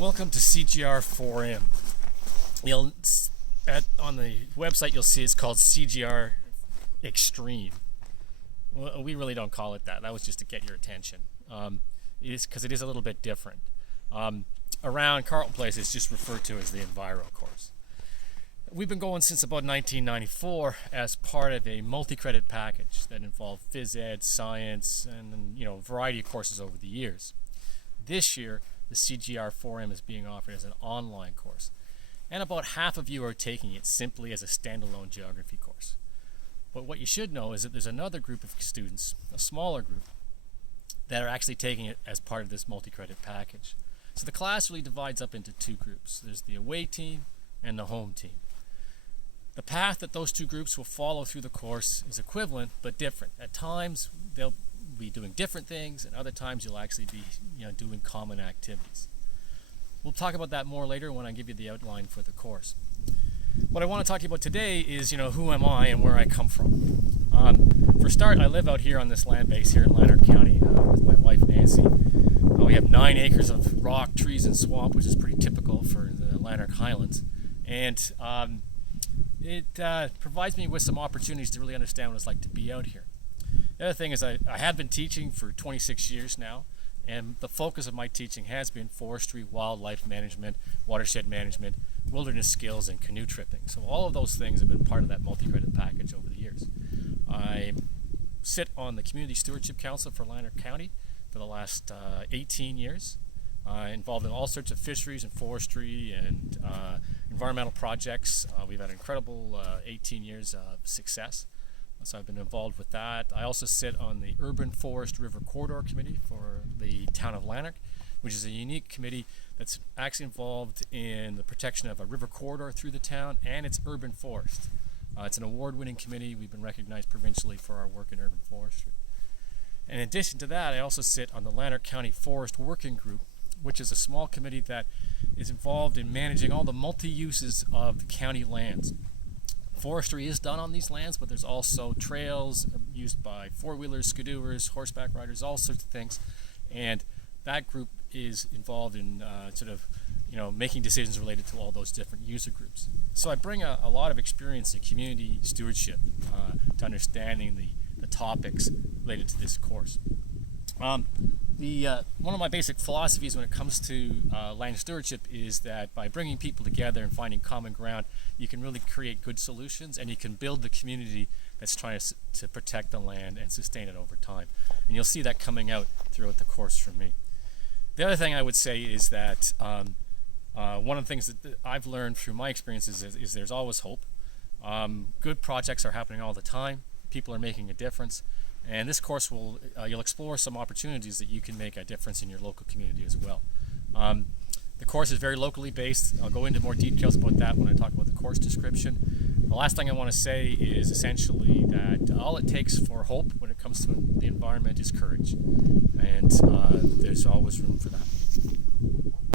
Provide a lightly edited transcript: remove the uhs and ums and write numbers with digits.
Welcome to CGR4M. On the website you'll see it's called CGR Extreme. Well, we really don't call it that. That was just to get your attention. Because it is a little bit different. Around Carleton Place, it's just referred to as the Enviro course. We've been going since about 1994 as part of a multi-credit package that involved phys ed, science, and a variety of courses over the years. This year, the CGR4M is being offered as an online course, and about half of you are taking it simply as a standalone geography course. But what you should know is that there's another group of students, a smaller group, that are actually taking it as part of this multi-credit package. So the class really divides up into two groups. There's the away team and the home team. The path that those two groups will follow through the course is equivalent but different. At times they'll be doing different things, and other times you'll actually be doing common activities. We'll talk about that more later when I give you the outline for the course. What I want to talk to you about today is who am I and where I come from. For start, I live out here on this land base here in Lanark County with my wife Nancy. We have 9 acres of rock, trees, and swamp, which is pretty typical for the Lanark Highlands. And it provides me with some opportunities to really understand what it's like to be out here. The other thing is I have been teaching for 26 years now, and the focus of my teaching has been forestry, wildlife management, watershed management, wilderness skills, and canoe tripping. So all of those things have been part of that multi-credit package over the years. I sit on the Community Stewardship Council for Lanark County for the last 18 years, involved in all sorts of fisheries and forestry and environmental projects. We've had an incredible 18 years of success. So I've been involved with that. I also sit on the Urban Forest River Corridor Committee for the town of Lanark, which is a unique committee that's actually involved in the protection of a river corridor through the town and its urban forest. It's an award-winning committee. We've been recognized provincially for our work in urban forestry. In addition to that, I also sit on the Lanark County Forest Working Group, which is a small committee that is involved in managing all the multi-uses of the county lands. Forestry is done on these lands, but there's also trails used by four-wheelers, skidooers, horseback riders, all sorts of things. And that group is involved in making decisions related to all those different user groups. So I bring a lot of experience in community stewardship to understanding the topics related to this course. One of my basic philosophies when it comes to land stewardship is that by bringing people together and finding common ground, you can really create good solutions, and you can build the community that's trying to protect the land and sustain it over time. And you'll see that coming out throughout the course for me. The other thing I would say is that one of the things that I've learned through my experiences is there's always hope. Good projects are happening all the time. People are making a difference. And this course you'll explore some opportunities that you can make a difference in your local community as well. The course is very locally based. I'll go into more details about that when I talk about the course description. The last thing I want to say is essentially that all it takes for hope when it comes to the environment is courage. And there's always room for that.